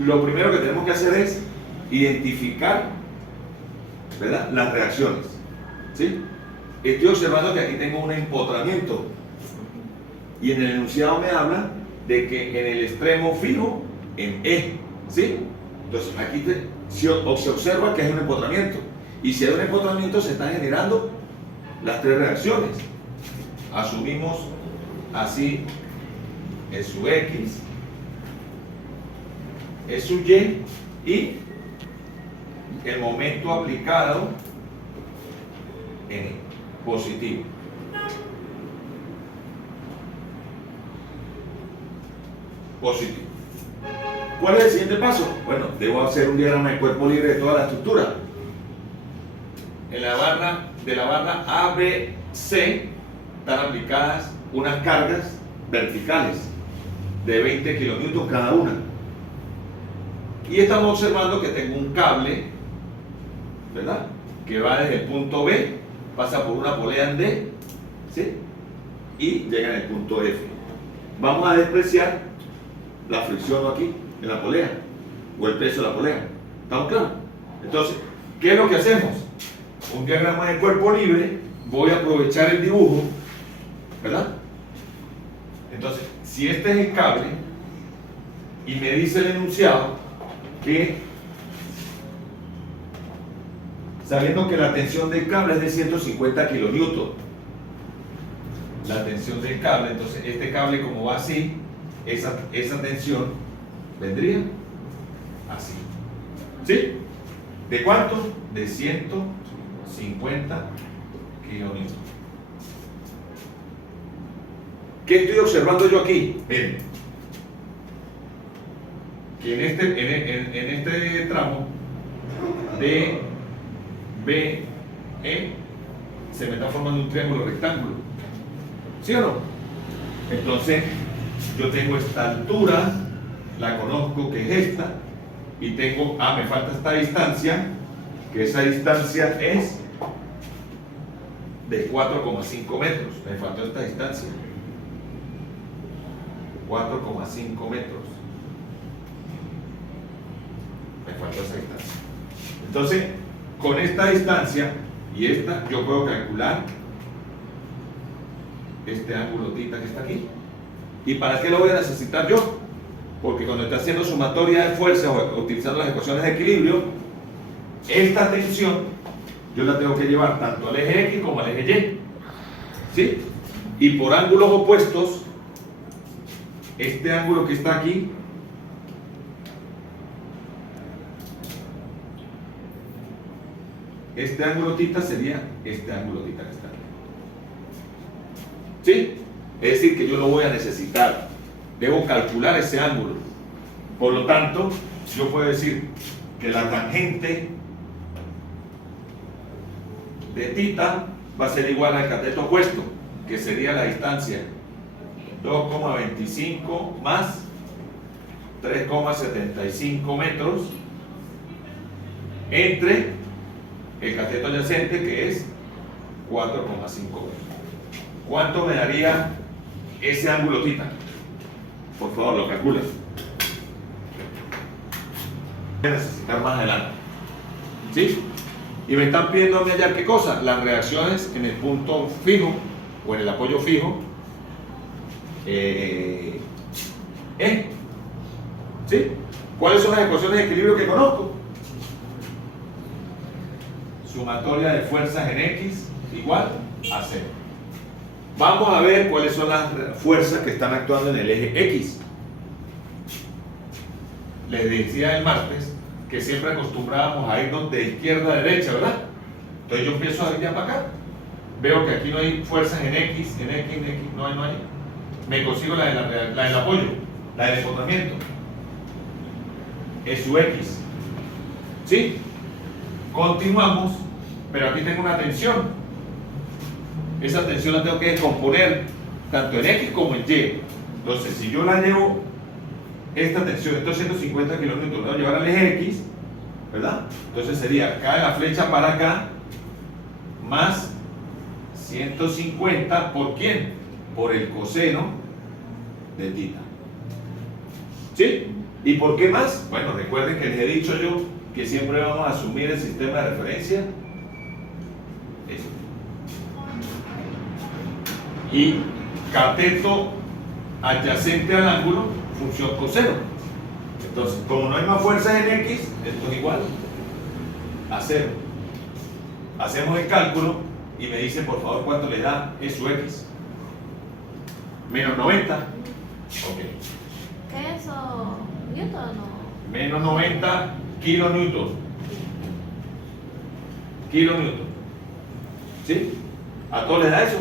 lo primero que tenemos que hacer es identificar, ¿verdad?, las reacciones. ¿Sí? Estoy observando que aquí tengo un empotramiento y en el enunciado me habla de que en el extremo fijo, en E. ¿Sí? Entonces aquí se observa que hay un empotramiento, y si hay un empotramiento se están generando las tres reacciones. Asumimos así es su X, es su Y, y el momento aplicado en positivo. Positivo. ¿Cuál es el siguiente paso? Bueno, debo hacer un diagrama de cuerpo libre de toda la estructura. En la barra, de la barra ABC están aplicadas unas cargas verticales de 20 kilonewton cada una. Y estamos observando que tengo un cable, ¿verdad?, que va desde el punto B, pasa por una polea en D, ¿sí?, y llega en el punto F. Vamos a despreciar la fricción aquí, en la polea, o el peso de la polea. ¿Estamos claros? Entonces, ¿qué es lo que hacemos? Un diagrama de cuerpo libre, voy a aprovechar el dibujo, ¿verdad? Entonces, si este es el cable, y me dice el enunciado que, sabiendo que la tensión del cable es de 150 kilonewton, la tensión del cable, entonces este cable como va así, esa tensión vendría así. ¿Sí? ¿De cuánto? De 150 kilonewton. ¿Qué estoy observando yo aquí? Miren, que en este tramo de B, E, se me está formando un triángulo rectángulo. ¿Sí o no? Entonces, yo tengo esta altura, la conozco que es esta, y tengo, me falta esta distancia, que esa distancia es de 4,5 metros. Me faltó esta distancia. 4,5 metros. Me faltó esa distancia. Entonces, con esta distancia y esta, yo puedo calcular este ángulo θ que está aquí. ¿Y para qué lo voy a necesitar yo? Porque cuando esté haciendo sumatoria de fuerzas o utilizando las ecuaciones de equilibrio, esta tensión yo la tengo que llevar tanto al eje X como al eje Y. ¿Sí? Y por ángulos opuestos, este ángulo que está aquí, este ángulo θ sería este ángulo θ que está aquí. ¿Sí? Es decir, que yo lo voy a necesitar. Debo calcular ese ángulo. Por lo tanto, yo puedo decir que la tangente de θ va a ser igual al cateto opuesto, que sería la distancia 2,25 más 3,75 metros entre el cateto adyacente, que es 4,5 metros. ¿Cuánto me daría ese ángulo θ? Por favor, lo calculas. Voy a necesitar más adelante. ¿Sí? Y me están pidiendo a mí hallar qué cosa. Las reacciones en el punto fijo o en el apoyo fijo. ¿Sí? ¿Cuáles son las ecuaciones de equilibrio que conozco? Sumatoria de fuerzas en X igual a 0. Vamos a ver cuáles son las fuerzas que están actuando en el eje X. Les decía el martes que siempre acostumbrábamos a irnos de izquierda a derecha, ¿verdad? Entonces yo empiezo a ir ya para acá. Veo que aquí no hay fuerzas en X, no hay. Me consigo la del apoyo, la del empotramiento. Es su X. ¿Sí? Continuamos, pero aquí tengo una tensión. Esa tensión la tengo que descomponer tanto en X como en Y. Entonces, si yo la llevo, esta tensión, estos 150 kilonewton, la voy a llevar al eje X, ¿verdad? Entonces sería, cae la flecha para acá, más 150, ¿por quién? Por el coseno de θ. ¿Sí? ¿Y por qué más? Bueno, recuerden que les he dicho yo que siempre vamos a asumir el sistema de referencia. Eso. Y cateto adyacente al ángulo, función coseno. Entonces, como no hay más fuerzas en X, esto es igual a 0. Hacemos el cálculo y me dice por favor cuánto le da E su X. Menos 90. Ok. ¿Qué es eso? ¿Newton o? Menos 90 kilonewton. Kilonewton. ¿Sí? ¿A todos les da eso?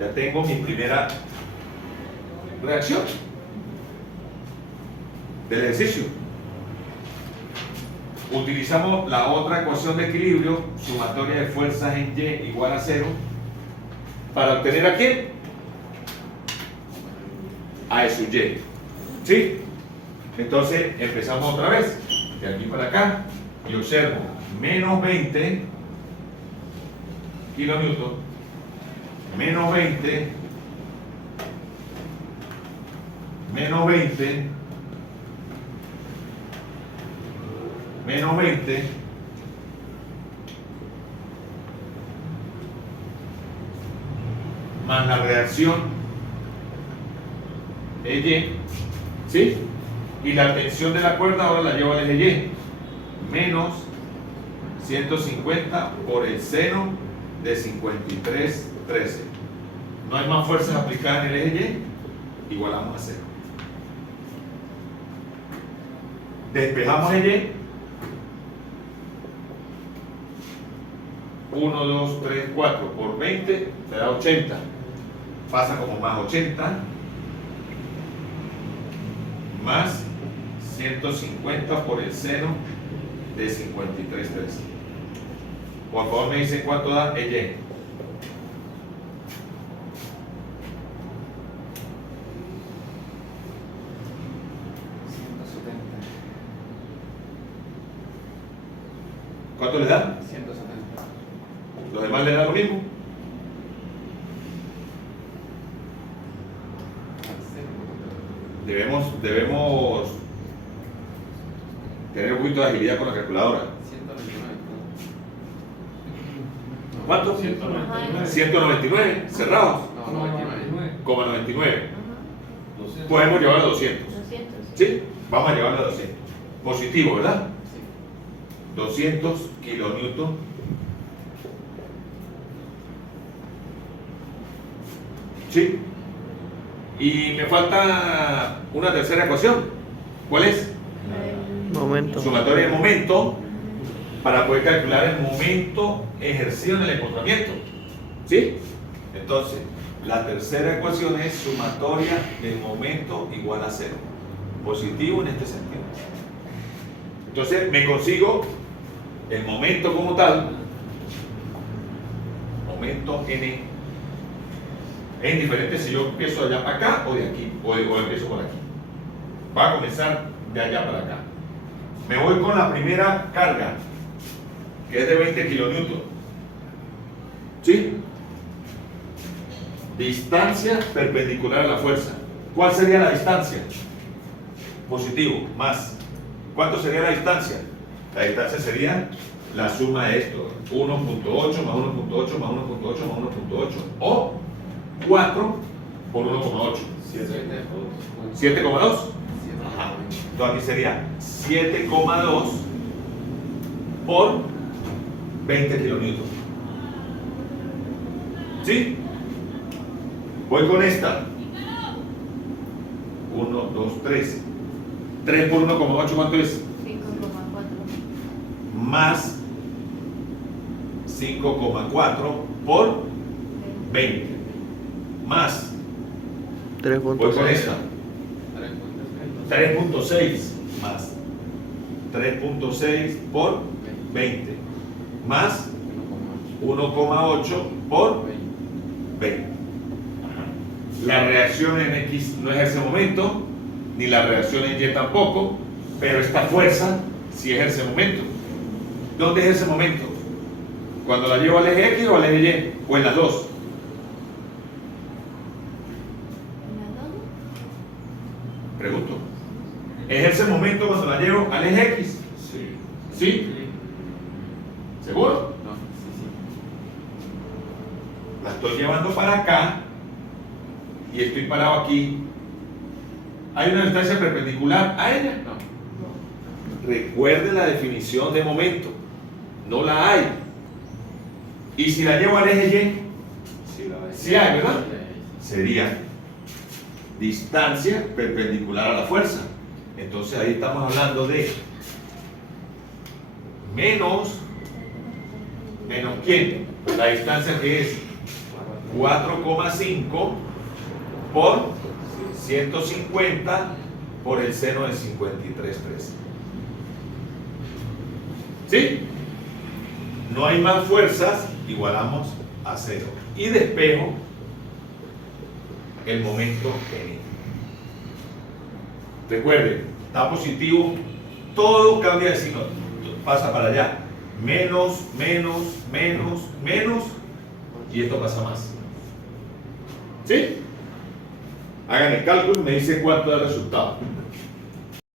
Ya tengo mi primera reacción del ejercicio. Utilizamos la otra ecuación de equilibrio, sumatoria de fuerzas en Y igual a 0, para obtener ¿a quién? A E sub Y. ¿Sí? Entonces empezamos otra vez, de aquí para acá, y observo menos 20 kilonewton, menos 20, menos 20, menos 20, más la reacción EY, ¿sí? Y la tensión de la cuerda ahora la llevo al eje Y, menos 150 por el seno de 53,13. No hay más fuerzas aplicadas en el eje Y, igualamos a 0. Despejamos el Y. 1, 2, 3, 4 por 20 te da 80. Pasa como más 80 más 150 por el seno de 53,13. Por favor me dicen cuánto da el Y. ¿Cuánto le da? 170. ¿Los demás le da lo mismo? Debemos tener un poquito de agilidad con la calculadora. 199. ¿Cuánto? 199. 199 cerrados, No, 99. como 99. Ajá. 200. Podemos llevarlo a 200. 200. ¿Sí? Vamos a llevarlo a 200. Positivo, ¿verdad? Sí. 200 kilonewton. ¿Sí? Y me falta una tercera ecuación. ¿Cuál es? Momento. Sumatoria de momento para poder calcular el momento ejercido en el encontramiento. ¿Sí? Entonces, la tercera ecuación es sumatoria del momento igual a 0. Positivo en este sentido. Entonces, me consigo el momento como tal, momento n. Es indiferente si yo empiezo de allá para acá o de aquí, o empiezo por aquí. Va a comenzar de allá para acá. Me voy con la primera carga, que es de 20 kilonewton. ¿Sí? Distancia perpendicular a la fuerza. ¿Cuál sería la distancia? Positivo, más. ¿Cuánto sería la distancia? La distancia sería la suma de esto. 1.8 más 1.8 más 1.8 más 1.8. O 4 por 1,8. 7,2. Ajá. Entonces aquí sería 7,2 por 20 kilonewton. ¿Sí? Voy con esta. 1, 2, 3. 3 por 1,8, ¿cuánto es? 5,4. Más 5,4 por 20. Más. Voy con 3.6. esta. 3.6 más 3.6 por 20 más 1,8 por 20. La reacción en X no ejerce momento, ni la reacción en Y tampoco, pero esta fuerza sí ejerce momento. ¿Dónde ejerce momento? ¿Cuando la llevo al eje X o al eje Y? ¿O en las dos? ¿En la dónde? Pregunto. ejerce momento cuando la llevo al eje X. Sí. ¿Sí? Sí. ¿Seguro? No, sí, sí. La estoy llevando para acá y estoy parado aquí. ¿Hay una distancia perpendicular a ella? No. Recuerde la definición de momento. No la hay. Y si la llevo al eje Y, Sí, la sí hay, ¿verdad? Sería distancia perpendicular a la fuerza. Entonces ahí estamos hablando de menos ¿quién? La distancia que es 4,5 por 150 por el seno de 53,13. ¿Sí? No hay más fuerzas, igualamos a 0. Y despejo el momento en I. Recuerden, está positivo, todo cambia de signo, pasa para allá. Menos, y esto pasa más. ¿Sí? Hagan el cálculo y me dicen cuánto es el resultado.